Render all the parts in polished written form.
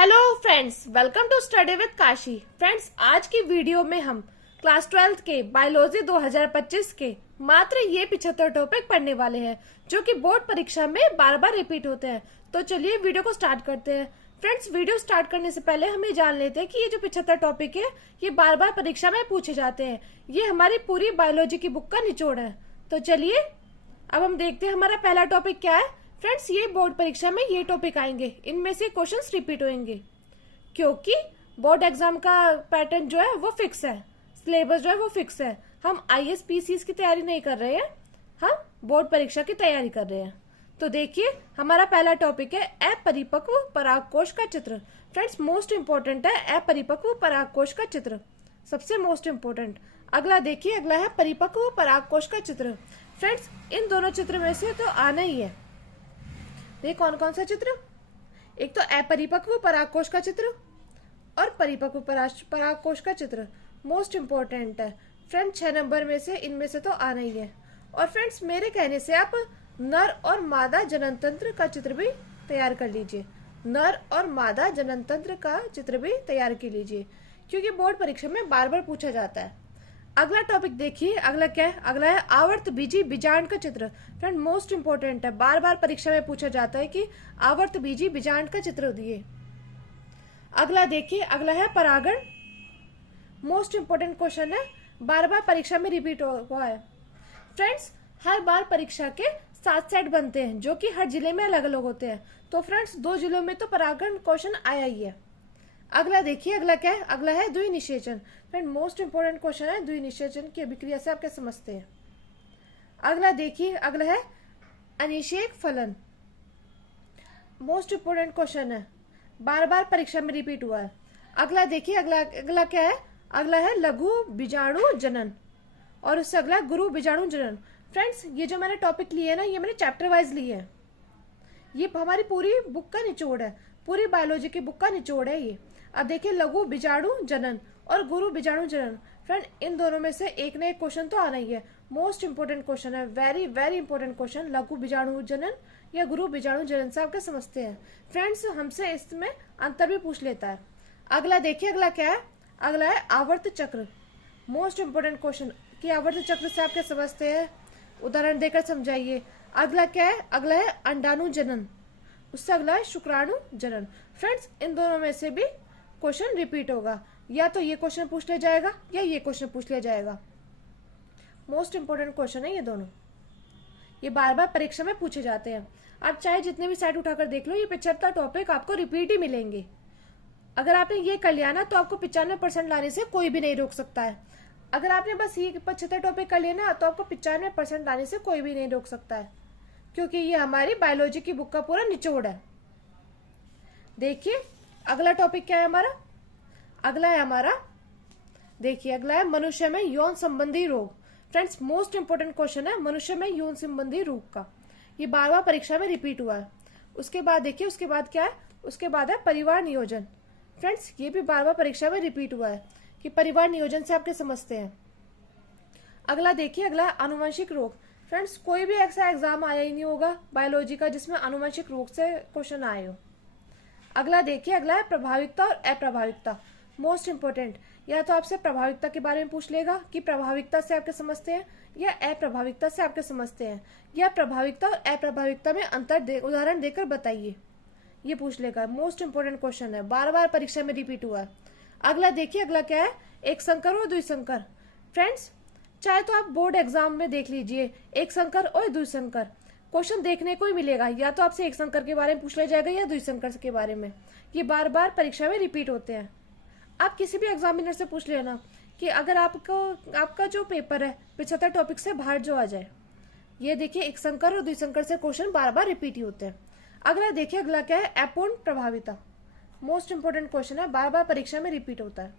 Hello friends, welcome to study with Kashi. Friends, आज की video में हम क्लास 12 के बायोलॉजी 2025 के मात्र ये 75 टॉपिक पढ़ने वाले हैं जो कि बोर्ड परीक्षा में बार बार रिपीट होते हैं। तो चलिए वीडियो को स्टार्ट करते हैं। फ्रेंड्स, वीडियो स्टार्ट करने से पहले हम ये जान लेते हैं कि ये जो 75 टॉपिक है ये बार बार परीक्षा में पूछे जाते हैं। ये हमारी पूरी बायोलॉजी की बुक का निचोड़ है। तो चलिए अब हम देखते हैं हमारा पहला टॉपिक क्या है। फ्रेंड्स, ये बोर्ड परीक्षा में ये टॉपिक आएंगे, इनमें से क्वेश्चंस रिपीट होंगे क्योंकि बोर्ड एग्जाम का पैटर्न जो है वो फिक्स है, सिलेबस जो है वो फिक्स है। हम ISPCs की तैयारी नहीं कर रहे हैं, हम बोर्ड परीक्षा की तैयारी कर रहे हैं। तो देखिए हमारा पहला टॉपिक है अपरिपक्व परागकोश का चित्र। फ्रेंड्स, मोस्ट इंपोर्टेंट है अपरिपक्व परागकोश का चित्र, सबसे मोस्ट इंपोर्टेंट। अगला देखिए, अगला है परिपक्व परागकोश का चित्र। फ्रेंड्स, इन दोनों चित्र में से तो आना ही है। ये कौन कौन सा चित्र? एक तो अपरिपक्व परागकोश का चित्र और परिपक्व परागकोश का चित्र मोस्ट इंपोर्टेंट है। फ्रेंड्स, 6 नंबर में से इनमें से तो आना ही है। और फ्रेंड्स, मेरे कहने से आप नर और मादा जनन तंत्र का चित्र भी तैयार कर लीजिए। नर और मादा जनन तंत्र का चित्र भी तैयार कर लीजिए क्योंकि बोर्ड परीक्षा में बार बार पूछा जाता है। अगला टॉपिक देखिए, अगला क्या है? अगला है आवर्त बीजी बीजांड का चित्र। फ्रेंड, मोस्ट इंपोर्टेंट है, बार बार परीक्षा में पूछा जाता है कि आवर्त बीजी बीजांड का चित्र दिए। अगला देखिए, अगला है परागण। मोस्ट इंपोर्टेंट क्वेश्चन है, बार बार परीक्षा में रिपीट हुआ है। फ्रेंड्स, हर बार परीक्षा के 7 सेट बनते हैं जो कि हर जिले में अलग अलग होते हैं। तो फ्रेंड्स, 2 जिलों में तो परागण क्वेश्चन आया ही है। अगला देखिए, अगला क्या है? अगला है द्विनिषेचन। फ्रेंड, मोस्ट इंपोर्टेंट क्वेश्चन है, द्विनिषेचन की अभिक्रिया से आप क्या समझते हैं। अगला देखिए, अगला है अनिषेक फलन। मोस्ट इंपोर्टेंट क्वेश्चन है, बार बार परीक्षा में रिपीट हुआ है। अगला देखिए, अगला क्या है? अगला है लघु बीजाणु जनन और उससे अगला गुरु बीजाणु जनन। फ्रेंड्स, ये जो मैंने टॉपिक लिए है ना, ये मैंने चैप्टर वाइज लिए है। ये हमारी पूरी बुक का निचोड़ है, पूरी बायोलॉजी की बुक का निचोड़ है ये। अब देखिए, लघु बीजाणु जनन और गुरु बीजाणु जनन। फ्रेंड, इन दोनों में से एक ना एक क्वेश्चन तो आना ही है। मोस्ट इंपोर्टेंट क्वेश्चन है, वेरी वेरी इंपोर्टेंट क्वेश्चन। लघु बीजाणु जनन या गुरु बीजाणु जनन से आप क्या समझते हैं। फ्रेंड्स, हमसे इसमें अंतर भी पूछ लेता है। अगला देखिए, अगला क्या है? अगला है आवर्त चक्र। मोस्ट इंपोर्टेंट क्वेश्चन कि आवर्त चक्र से आप क्या समझते हैं, उदाहरण देकर समझाइए। अगला क्या है? अगला है अंडाणु जनन, उससे अगला है शुक्राणु जनन। फ्रेंड्स, इन दोनों में से भी क्वेश्चन रिपीट होगा, या तो ये क्वेश्चन पूछ लिया जाएगा या ये क्वेश्चन पूछ लिया जाएगा। मोस्ट इंपोर्टेंट क्वेश्चन है ये दोनों, ये बार बार परीक्षा में पूछे जाते हैं। आप चाहे जितने भी साइड उठाकर देख लो, ये 75 टॉपिक आपको रिपीट ही मिलेंगे। अगर आपने ये कर लिया ना तो आपको 95% लाने से कोई भी नहीं रोक सकता है। अगर आपने बस ये 75 टॉपिक कर लिया ना तो आपको 95% लाने से कोई भी नहीं रोक सकता है, क्योंकि ये हमारी बायोलॉजी की बुक का पूरा निचोड़ है। देखिए, अगला टॉपिक क्या है हमारा? अगला है हमारा, देखिए अगला है मनुष्य में यौन संबंधी रोग। फ्रेंड्स, मोस्ट इंपोर्टेंट क्वेश्चन है मनुष्य में यौन संबंधी रोग का। ये बार बार परीक्षा में रिपीट हुआ है। उसके बाद देखिए, उसके बाद क्या है? उसके बाद है परिवार नियोजन। फ्रेंड्स, ये भी बार बार परीक्षा में रिपीट हुआ है कि परिवार नियोजन से आप क्या समझते हैं। अगला देखिए, अगला है आनुवंशिक रोग। फ्रेंड्स, कोई भी ऐसा एग्जाम आया ही नहीं होगा बायोलॉजी का जिसमें आनुवंशिक रोग से क्वेश्चन आए हो। अगला देखिए, अगला है प्रभाविकता और अप्रभाविकता। मोस्ट इंपोर्टेंट, या तो आपसे प्रभाविकता के बारे में पूछ लेगा कि प्रभाविकता से आप क्या समझते हैं, या अप्रभाविकता से आप क्या समझते हैं, या प्रभाविकता और अप्रभाविकता में अंतर उदाहरण देकर बताइए, ये पूछ लेगा। मोस्ट इंपोर्टेंट क्वेश्चन है, बार बार परीक्षा में रिपीट हुआ है। अगला देखिए, अगला क्या है? एक संकर और द्विसंकर। फ्रेंड्स, चाहे तो आप बोर्ड एग्जाम में देख लीजिए, एक संकर और द्विसंकर क्वेश्चन देखने को ही मिलेगा। या तो आपसे एक संकर के बारे में पूछ लिया जाएगा या द्विसंकर के बारे में। ये बार बार परीक्षा में रिपीट होते हैं। आप किसी भी एग्जामिनर से पूछ लेना कि अगर आपका जो पेपर है 75 टॉपिक से बाहर जो आ जाए। ये देखिए, एक संकर और द्विसंकर से क्वेश्चन बार बार रिपीट ही होते हैं। अगला देखिए, अगला क्या है? अपूर्ण प्रभाविता। मोस्ट इंपोर्टेंट क्वेश्चन है, बार बार परीक्षा में रिपीट होता है।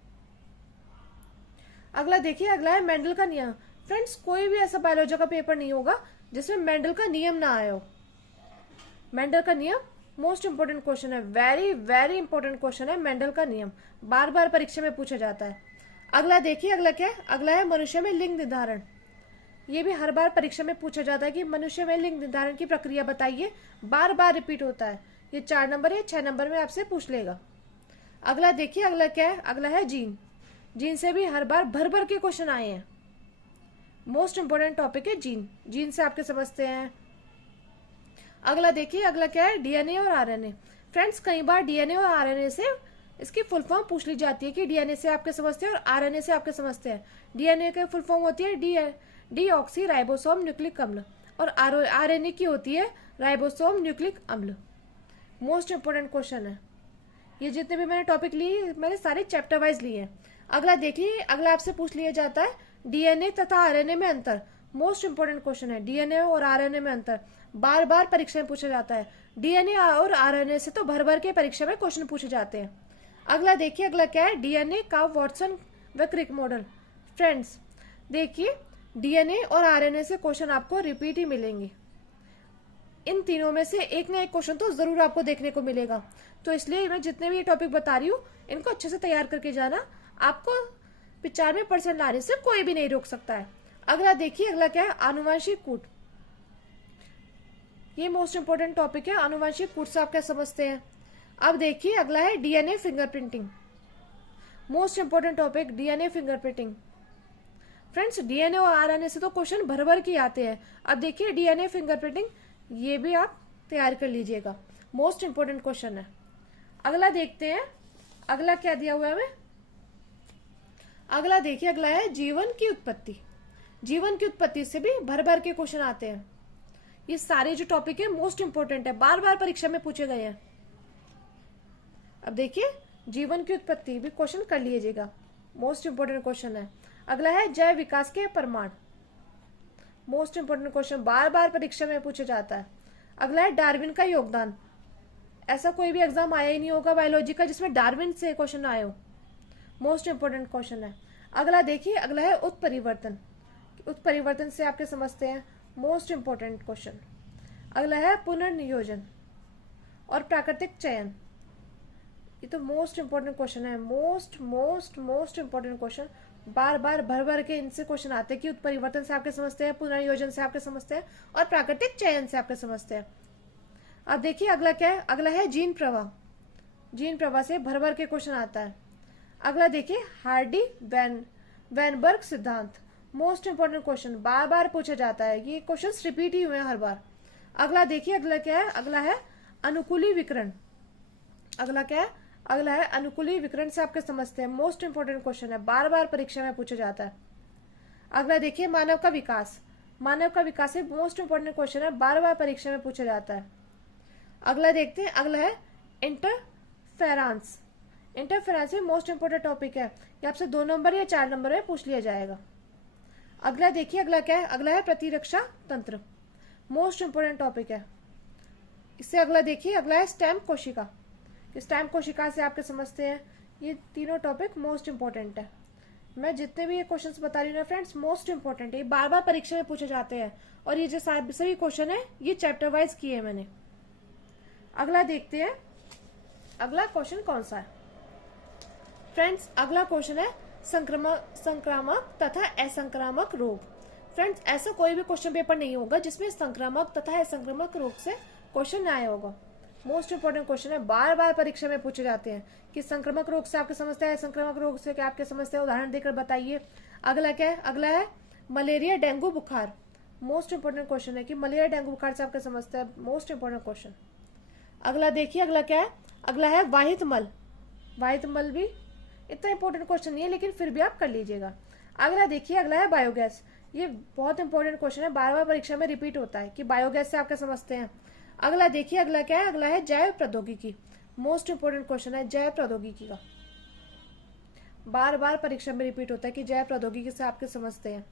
अगला देखिए, अगला है मेंडल का नियम। फ्रेंड्स, कोई भी ऐसा बायोलॉजी का पेपर नहीं होगा जिसमें मेंडल का नियम ना आया हो। मेंडल का नियम मोस्ट इंपोर्टेंट क्वेश्चन है, वेरी वेरी इंपोर्टेंट क्वेश्चन है। मेंडल का नियम बार बार परीक्षा में पूछा जाता है। अगला देखिए, अगला क्या है? अगला है मनुष्य में लिंग निर्धारण। ये भी हर बार परीक्षा में पूछा जाता है कि मनुष्य में लिंग निर्धारण की प्रक्रिया बताइए, बार बार रिपीट होता है। ये 4 नंबर या 6 नंबर में आपसे पूछ लेगा। अगला देखिए, अगला क्या है, अगला है जीन। जीन से भी हर बार भर भर के क्वेश्चन आए हैं। मोस्ट इंपोर्टेंट टॉपिक है जीन। जीन से आपके समझते हैं। अगला देखिए, अगला क्या है, डीएनए और आरएनए। फ्रेंड्स, कई बार डीएनए और आरएनए से इसकी फुल फॉर्म पूछ ली जाती है कि डीएनए से आपके समझते हैं और आरएनए से आपके समझते हैं। डीएनए की फुल फॉर्म होती है डीऑक्सी राइबोसोम न्यूक्लिक अम्ल, और आरएनए की होती है राइबोसोम न्यूक्लिक अम्ल। मोस्ट इंपोर्टेंट क्वेश्चन है ये। जितने भी मैंने टॉपिक लिए, मैंने सारे चैप्टर वाइज लिए हैं। अगला देखिए, अगला आपसे पूछ लिया जाता है डीएनए तथा आरएनए में अंतर। मोस्ट इंपोर्टेंट क्वेश्चन है, डीएनए और आरएनए में अंतर बार बार परीक्षा में पूछा जाता है। डीएनए और आरएनए से तो भर भर के परीक्षा में क्वेश्चन पूछे जाते हैं। अगला देखिए, अगला क्या है, डीएनए का वाटसन व क्रिक मॉडल। फ्रेंड्स देखिए, डीएनए और आरएनए से क्वेश्चन आपको रिपीट ही मिलेंगे। इन तीनों में से एक ना एक क्वेश्चन तो जरूर आपको देखने को मिलेगा। तो इसलिए मैं जितने भी ये टॉपिक बता रही हूँ, इनको अच्छे से तैयार करके जाना। आपको 95% लाने से कोई भी नहीं रोक सकता है। अगला देखिए, अगला क्या है, आनुवंशिक कूट। ये मोस्ट इंपोर्टेंट टॉपिक है। आनुवंशिक कूट से आप क्या समझते हैं। अब देखिए, अगला है DNA fingerprinting. Most important topic DNA fingerprinting. Friends, DNA और आरएनए से तो क्वेश्चन भर भर के आते हैं। अब देखिए, डीएनए फिंगरप्रिंटिंग, ये भी आप तैयार कर लीजिएगा। मोस्ट इंपोर्टेंट क्वेश्चन है। अगला देखते हैं, अगला क्या दिया हुआ है हमें। अगला देखिए, अगला है जीवन की उत्पत्ति। जीवन की उत्पत्ति से भी भर भर के क्वेश्चन आते हैं। ये सारे जो टॉपिक है मोस्ट इंपोर्टेंट है, बार बार परीक्षा में पूछे गए हैं। अब देखिए, जीवन की उत्पत्ति भी क्वेश्चन कर लीजिएगा, मोस्ट इंपोर्टेंट क्वेश्चन है। अगला है जैव विकास के प्रमाण। मोस्ट इंपोर्टेंट क्वेश्चन, बार बार परीक्षा में पूछा जाता है। अगला है डार्विन का योगदान। ऐसा कोई भी एग्जाम आया ही नहीं होगा बायोलॉजी का जिसमें डार्विन से क्वेश्चन आए हो। मोस्ट इंपोर्टेंट क्वेश्चन है। अगला देखिए, अगला है उत्परिवर्तन। उत्परिवर्तन से आपके समझते हैं, मोस्ट इंपोर्टेंट क्वेश्चन। अगला है पुनर्नियोजन और प्राकृतिक चयन। ये तो मोस्ट इंपोर्टेंट क्वेश्चन है। मोस्ट इंपोर्टेंट क्वेश्चन, बार बार भर भर के इनसे क्वेश्चन आते हैं कि उत्परिवर्तन से आपके समझते हैं, पुनर्नियोजन से आपके समझते हैं और प्राकृतिक चयन से आपके समझते हैं। अब देखिए, अगला क्या है, अगला है जीन प्रवाह। जीन प्रवाह से भर भर के क्वेश्चन आता है। अगला देखिए, हार्डी वैनबर्ग सिद्धांत। मोस्ट इंपोर्टेंट क्वेश्चन, बार बार पूछा जाता है। ये क्वेश्चन रिपीट ही हुए हैं हर बार। अगला देखिए, अगला क्या है, अगला है अनुकूली विकर्ण। अगला क्या है, अगला है अनुकूली विकर्ण से आपके समझते हैं। मोस्ट इंपोर्टेंट क्वेश्चन है, बार बार परीक्षा में पूछा जाता है। अगला देखिए, मानव का विकास। मानव का विकास से मोस्ट इंपोर्टेंट क्वेश्चन है, बार बार परीक्षा में पूछा जाता है। अगला देखते हैं, अगला है इंटरफेरेंस। इंटरफेरेंस में मोस्ट इंपोर्टेंट टॉपिक है। ये आपसे 2 नंबर या 4 नंबर में पूछ लिया जाएगा। अगला देखिए, अगला क्या है, अगला है प्रतिरक्षा तंत्र। मोस्ट इंपोर्टेंट टॉपिक है। इससे अगला देखिए, अगला है स्टेम कोशिका। स्टेम कोशिका से आपके समझते हैं। ये तीनों टॉपिक मोस्ट इंपोर्टेंट है। मैं जितने भी ये क्वेश्चंस बता रही हूँ ना फ्रेंड्स, मोस्ट इंपोर्टेंट है। ये बार बार परीक्षा में पूछे जाते हैं और ये जो सभी क्वेश्चन है ये चैप्टर वाइज किए हैं मैंने। अगला देखते हैं, अगला क्वेश्चन कौन सा है। फ्रेंड्स, अगला क्वेश्चन है संक्रामक तथा असंक्रामक रोग। फ्रेंड्स, ऐसा कोई भी क्वेश्चन पेपर नहीं होगा जिसमें संक्रामक तथा असंक्रामक रोग से क्वेश्चन आया होगा। मोस्ट इंपोर्टेंट क्वेश्चन है, बार बार परीक्षा में पूछे जाते हैं कि संक्रामक रोग से आपके समझते हैं, संक्रामक रोग से क्या आपके समझते हैं, उदाहरण देकर बताइए। अगला क्या है, अगला है मलेरिया डेंगू बुखार। मोस्ट इंपोर्टेंट क्वेश्चन है कि मलेरिया डेंगू बुखार से आपके समझते हैं। Most important question. अगला देखिए, अगला क्या है, अगला है वाहित मल। वाहित मल भी इतना इंपॉर्टेंट क्वेश्चन नहीं है, लेकिन फिर भी आप कर लीजिएगा। अगला देखिए, अगला है बायोगैस। ये बहुत इंपॉर्टेंट क्वेश्चन है, बार बार परीक्षा में रिपीट होता है कि बायोगैस से आपके समझते हैं। अगला देखिए, अगला क्या है, अगला है जैव प्रौद्योगिकी। मोस्ट इंपोर्टेंट क्वेश्चन है जैव प्रौद्योगिकी का, बार बार परीक्षा में रिपीट होता है कि जैव प्रौद्योगिकी से आपके समझते हैं।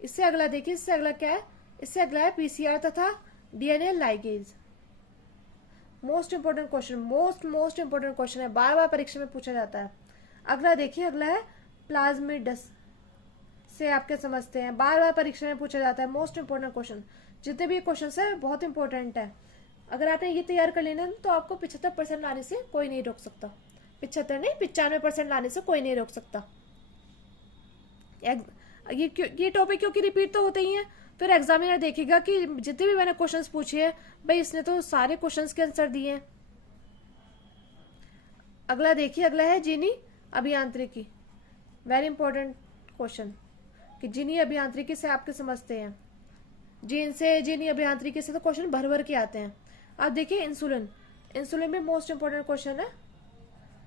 इससे अगला देखिए, इससे अगला क्या है, इससे अगला है पीसीआर तथा DNA ligase. Most important question, most important question है, बार बार परीक्षा में पूछा जाता है। अगला देखिए, अगला है प्लाज्मिड्स से आपके समझते हैं, बार बार परीक्षा में पूछा जाता है। मोस्ट इंपोर्टेंट क्वेश्चन, जितने भी क्वेश्चन है बहुत इंपॉर्टेंट है। अगर आपने ये तैयार कर लेना तो आपको 75% लाने से कोई नहीं रोक सकता। 75 नहीं, 95% लाने से कोई नहीं रोक सकता। ये टॉपिक क्योंकि रिपीट तो होते ही हैं, फिर एग्जामिनर देखेगा कि जितने भी मैंने क्वेश्चंस पूछे हैं, भाई इसने तो सारे क्वेश्चंस के आंसर दिए हैं। अगला देखिए, अगला है जीनी अभियांत्रिकी। वेरी इंपॉर्टेंट क्वेश्चन कि जीनी अभियांत्रिकी से आपके समझते हैं। जीन से जीनी अभियांत्रिकी से तो क्वेश्चन भर भर के आते हैं। अब देखिए इंसुलिन, इंसुलिन भी मोस्ट इंपोर्टेंट क्वेश्चन है,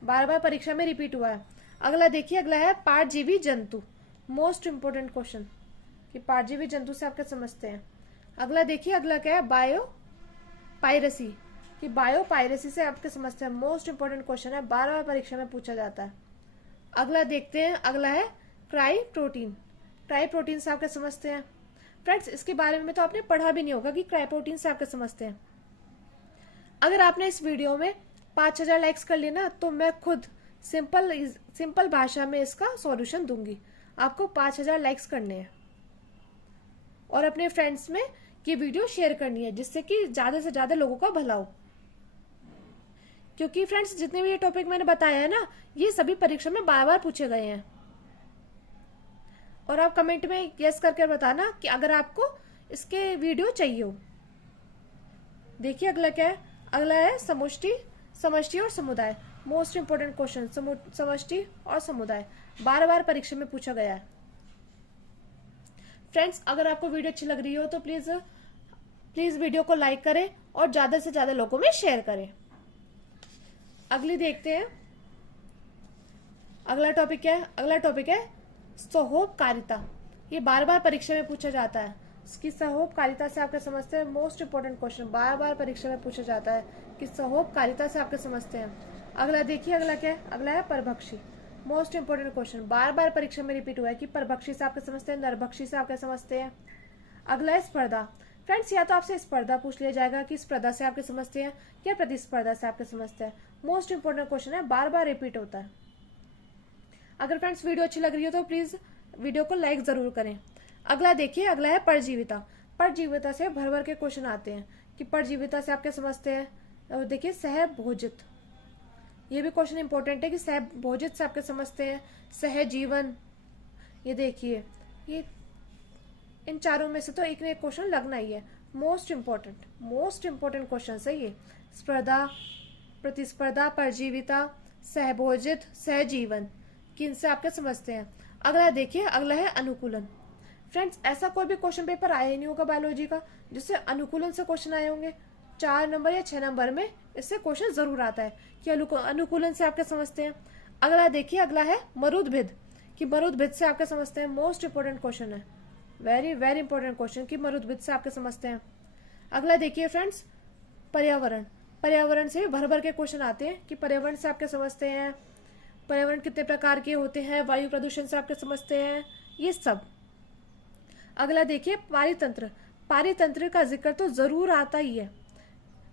बार बार परीक्षा में रिपीट हुआ है। अगला देखिए, अगला है पारजीवी जंतु, मोस्ट इंपोर्टेंट क्वेश्चन कि पारजीवी जंतु से आपके समझते हैं। अगला देखिए, अगला क्या है, बायो पायरेसी कि बायो पायरेसी से आपके समझते हैं, मोस्ट इंपोर्टेंट क्वेश्चन है, बार बार परीक्षा में पूछा जाता है। अगला देखते हैं, अगला है क्राई प्रोटीन, क्राई प्रोटीन से आपके समझते हैं। फ्रेंड्स, इसके बारे में तो आपने पढ़ा भी नहीं होगा कि क्राई प्रोटीन से आपके समझते हैं। अगर आपने इस वीडियो में 5000 लाइक्स कर लिए ना, तो मैं खुद सिंपल भाषा में इसका सॉल्यूशन दूंगी। आपको 5000 लाइक्स करने हैं और अपने फ्रेंड्स में ये वीडियो शेयर करनी है, जिससे कि ज्यादा से ज्यादा लोगों का भला हो। क्योंकि फ्रेंड्स, जितने भी ये टॉपिक मैंने बताया है ना, ये सभी परीक्षा में बार बार पूछे गए हैं। और आप कमेंट में यस करके बताना कि अगर आपको इसके वीडियो चाहिए हो। देखिए अगला क्या है, अगला है समष्टि और समुदाय, मोस्ट इंपोर्टेंट क्वेश्चन। समष्टि और समुदाय बार बार परीक्षा में पूछा गया है। फ्रेंड्स, अगर आपको वीडियो अच्छी लग रही हो तो प्लीज वीडियो को लाइक करें और ज्यादा से ज्यादा लोगों में शेयर करें। अगली देखते हैं, अगला टॉपिक क्या है, अगला टॉपिक है सहोपकारिता। ये बार बार परीक्षा में पूछा जाता है। इसकी सहोपकारिता से आपके समझते हैं, मोस्ट इंपोर्टेंट क्वेश्चन, बार बार परीक्षा में पूछा जाता है कि सहोपकारिता से आपके समझते हैं। अगला देखिए, अगला क्या है, अगला है परभक्षी, मोस्ट इंपोर्टेंट क्वेश्चन, बार बार परीक्षा में रिपीट हुआ है कि परभक्षी से आपके समझते हैं, नरभक्षी से आपके समझते हैं। अगला है स्पर्धा। फ्रेंड्स, या तो आपसे स्पर्धा पूछ लिया जाएगा कि स्पर्धा से आपके समझते हैं या प्रतिस्पर्धा से आपके समझते हैं। मोस्ट इंपोर्टेंट क्वेश्चन है, बार बार रिपीट होता है। अगर फ्रेंड्स वीडियो अच्छी लग रही हो तो प्लीज वीडियो को लाइक जरूर करें। अगला देखिए, अगला है परजीविता। परजीविता से भर भर के क्वेश्चन आते हैं कि परजीविता से आपके समझते हैं। और देखिए सहभोजित, ये भी क्वेश्चन इंपॉर्टेंट है कि सहभोजित से आपके समझते हैं। सहजीवन, ये देखिए, ये इन चारों में से तो एक ना एक क्वेश्चन लगना ही है। मोस्ट इंपॉर्टेंट क्वेश्चन है ये। स्पर्धा, प्रतिस्पर्धा, परजीविता, सहभोजित, सहजीवन, किन से आपके समझते हैं। अगला देखिए, अगला है अनुकूलन। फ्रेंड्स, ऐसा कोई भी क्वेश्चन पेपर आया ही नहीं होगा बायोलॉजी का जिससे अनुकूलन से क्वेश्चन आए होंगे। 4 नंबर या 6 नंबर में इससे क्वेश्चन जरूर आता है कि अनुकूलन से आपके समझते हैं। अगला देखिए, अगला है मरुद्भिद कि मरुद्भिद से आपके समझते हैं। मोस्ट इंपोर्टेंट क्वेश्चन है, वेरी इंपॉर्टेंट क्वेश्चन कि मरुद्भिद से आपके समझते हैं। अगला देखिए फ्रेंड्स, पर्यावरण। पर्यावरण से भी भर भर के क्वेश्चन आते हैं कि पर्यावरण से आपके समझते हैं। पर्यावरण कितने प्रकार के होते हैं, वायु प्रदूषण से आपके समझते हैं, ये सब। अगला देखिए पारितंत्र। पारितंत्र का जिक्र तो जरूर आता ही है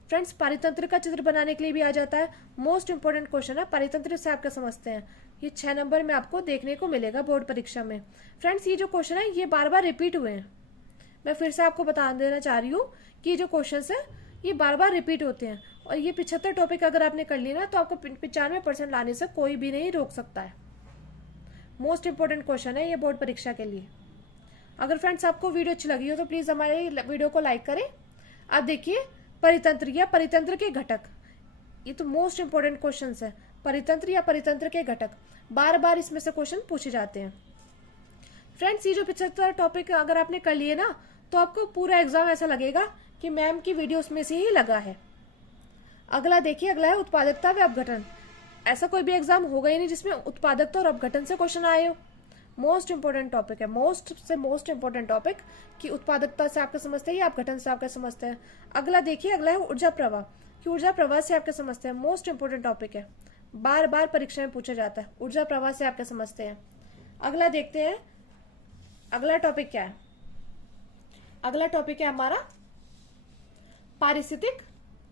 फ्रेंड्स, पारितंत्र का चित्र बनाने के लिए भी आ जाता है। मोस्ट इंपोर्टेंट क्वेश्चन है, पारितंत्र से आपके समझते हैं। ये 6 नंबर में आपको देखने को मिलेगा बोर्ड परीक्षा में। फ्रेंड्स, ये जो क्वेश्चन है ये बार बार रिपीट हुए हैं। मैं फिर से आपको बता देना चाह रही हूँ कि ये जो क्वेश्चन है ये बार बार रिपीट होते हैं। और ये 75 टॉपिक अगर आपने कर लिए ना तो आपको 95% लाने से कोई भी नहीं रोक सकता है। मोस्ट इंपोर्टेंट क्वेश्चन है ये बोर्ड परीक्षा के लिए। अगर फ्रेंड्स आपको वीडियो अच्छी लगी हो तो प्लीज हमारे वीडियो को लाइक करें। अब देखिए परितंत्र या परितंत्र के घटक, ये तो मोस्ट इंपोर्टेंट क्वेश्चन है। परितंत्र या परितंत्र के घटक, बार बार इसमें से क्वेश्चन पूछे जाते हैं। फ्रेंड्स, ये जो 75 टॉपिक अगर आपने कर लिए ना तो आपको पूरा एग्जाम ऐसा लगेगा कि मैम की वीडियो उसमें से ही लगा है। अगला देखिए, अगला है उत्पादकता व अपघटन। ऐसा कोई भी एग्जाम होगा ही नहीं जिसमें उत्पादकता और अपघटन से क्वेश्चन आए हो। मोस्ट इंपोर्टेंट टॉपिक है, मोस्ट इंपोर्टेंट टॉपिक कि उत्पादकता से आपके समझते हैं या अपघटन से आपके समझते हैं। अगला देखिए, अगला है ऊर्जा प्रवाह कि ऊर्जा प्रवाह से आपके समझते हैं। मोस्ट इंपोर्टेंट टॉपिक है, बार बार परीक्षा में पूछा जाता है, ऊर्जा प्रवाह से आपके समझते हैं। अगला देखते हैं, अगला टॉपिक क्या है। अगला टॉपिक है हमारा पारिस्थितिक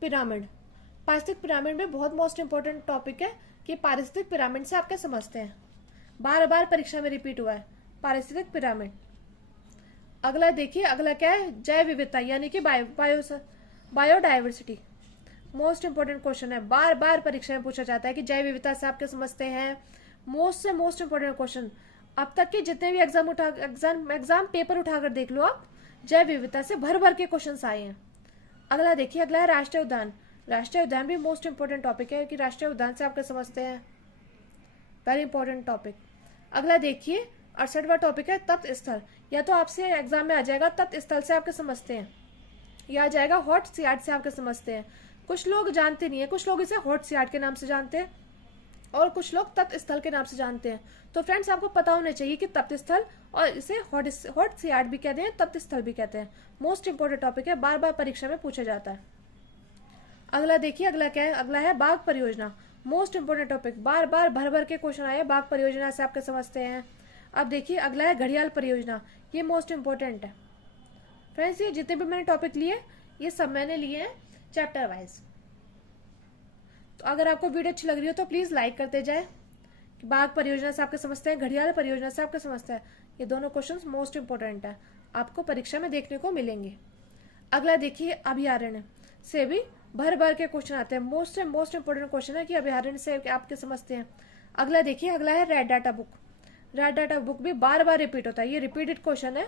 पिरामिड। पारिस्थितिक पिरामिड में बहुत मोस्ट इंपोर्टेंट टॉपिक है कि पारिस्थितिक पिरामिड से आपके समझते हैं। बार बार परीक्षा में रिपीट हुआ है पारिस्थितिक पिरामिड। अगला देखिए, अगला क्या है, जैव विविधता यानी कि बायोडाइवर्सिटी। मोस्ट इंपोर्टेंट क्वेश्चन है, बार बार परीक्षा में पूछा जाता है कि जैव विविधता से आपके समझते हैं। मोस्ट इंपोर्टेंट क्वेश्चन, अब तक के जितने भी एग्जाम पेपर उठाकर देख लो आप, जैव विविधता से भर भर के क्वेश्चन आए हैं। अगला देखिए, अगला है राष्ट्रीय उद्यान। राष्ट्रीय उद्यान भी मोस्ट इंपोर्टेंट टॉपिक है कि राष्ट्रीय उद्यान से आपके समझते हैं, वेरी इंपॉर्टेंट टॉपिक। अगला देखिए 68वां टॉपिक है तप्त स्थल। या तो आपसे एग्जाम में आ जाएगा तप्त स्थल से आपके समझते हैं, या आ जाएगा हॉट सियाट से आपके समझते हैं। कुछ लोग जानते नहीं है, कुछ लोग इसे हॉट सियाट के नाम से जानते हैं और कुछ लोग तप्त स्थल के नाम से जानते हैं। तो फ्रेंड्स आपको पता होना चाहिए कि तप्त स्थल और इसे हॉट सियाट भी कहते हैं, तप्त स्थल भी कहते हैं। मोस्ट इंपोर्टेंट टॉपिक है, बार बार परीक्षा में पूछा जाता है। अगला देखिए, अगला क्या है, अगला है बाघ परियोजना। मोस्ट इंपोर्टेंट टॉपिक, बार बार भर भर के क्वेश्चन आए बाघ परियोजना से आपके समझते हैं। अब देखिए अगला है घड़ियाल परियोजना, ये मोस्ट इंपोर्टेंट है। फ्रेंड्स ये जितने भी मैंने टॉपिक लिए ये सब मैंने लिए हैं चैप्टर वाइज। तो अगर आपको वीडियो अच्छी लग रही हो तो प्लीज लाइक करते जाए। बाघ परियोजना से आपके समझते हैं, घड़ियाल परियोजना से आपके समझते हैं, ये दोनों क्वेश्चंस मोस्ट इंपोर्टेंट है, आपको परीक्षा में देखने को मिलेंगे। अगला देखिए अभयारण्य से भी भर भर के क्वेश्चन आते हैं, मोस्ट इंपोर्टेंट क्वेश्चन है कि अभयारण्य से आपके समझते हैं। अगला देखिए, अगला है red data book. Red data book भी बार बार रिपीट होता है, ये रिपीटेड क्वेश्चन है,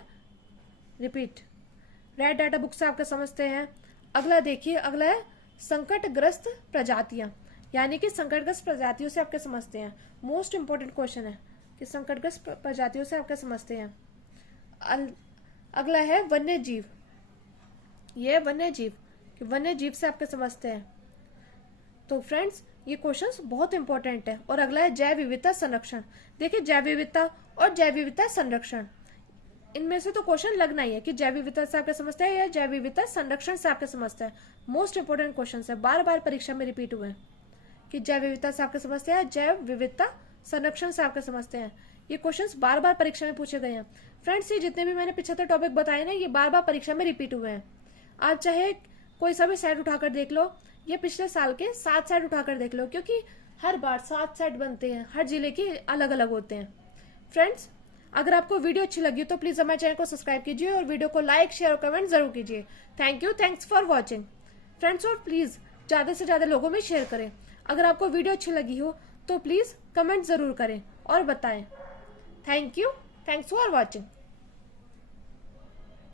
रिपीट। रेड डाटा बुक से आपके समझते हैं। अगला देखिए, अगला है संकटग्रस्त प्रजातियां, यानी कि संकटग्रस्त प्रजातियों से आपके समझते हैं। मोस्ट इंपोर्टेंट क्वेश्चन है कि संकटग्रस्त प्रजातियों से आपके समझते हैं। अगला है वन्य जीव, ये वन्य जीव कि वन्य जीव से आपके समझते हैं। तो फ्रेंड्स ये क्वेश्चंस बहुत इंपॉर्टेंट है। और अगला है जैव विविधता संरक्षण। देखिए जैव विविधता और जैव विविधता संरक्षण, इनमें से तो क्वेश्चन लगना ही है कि जैव विविधता से आपके समझते हैं या जैव विविधता संरक्षण से आपके समझते हैं। मोस्ट इंपोर्टेंट क्वेश्चन है, बार बार परीक्षा में रिपीट हुए हैं कि जैव विविधता से आपके समझते हैं, जैव विविधता संरक्षण से आपके समझते हैं। ये क्वेश्चंस बार बार परीक्षा में पूछे गए हैं। फ्रेंड्स ये जितने भी मैंने 75 टॉपिक बताए ना ये बार बार परीक्षा में रिपीट हुए हैं। आप चाहे कोई सा भी सेट उठाकर देख लो, ये पिछले साल के 7 सेट उठाकर देख लो, क्योंकि हर बार 7 सेट बनते हैं, हर जिले के अलग अलग होते हैं। फ्रेंड्स अगर आपको वीडियो अच्छी लगी तो प्लीज हमारे चैनल को सब्सक्राइब कीजिए और वीडियो को लाइक शेयर और कमेंट जरूर कीजिए। Thank you, thanks for watching friends. और प्लीज ज्यादा से ज्यादा लोगों में शेयर करें। अगर आपको वीडियो अच्छी लगी हो तो प्लीज कमेंट जरूर करें और बताएं। Thank you, thanks for watching.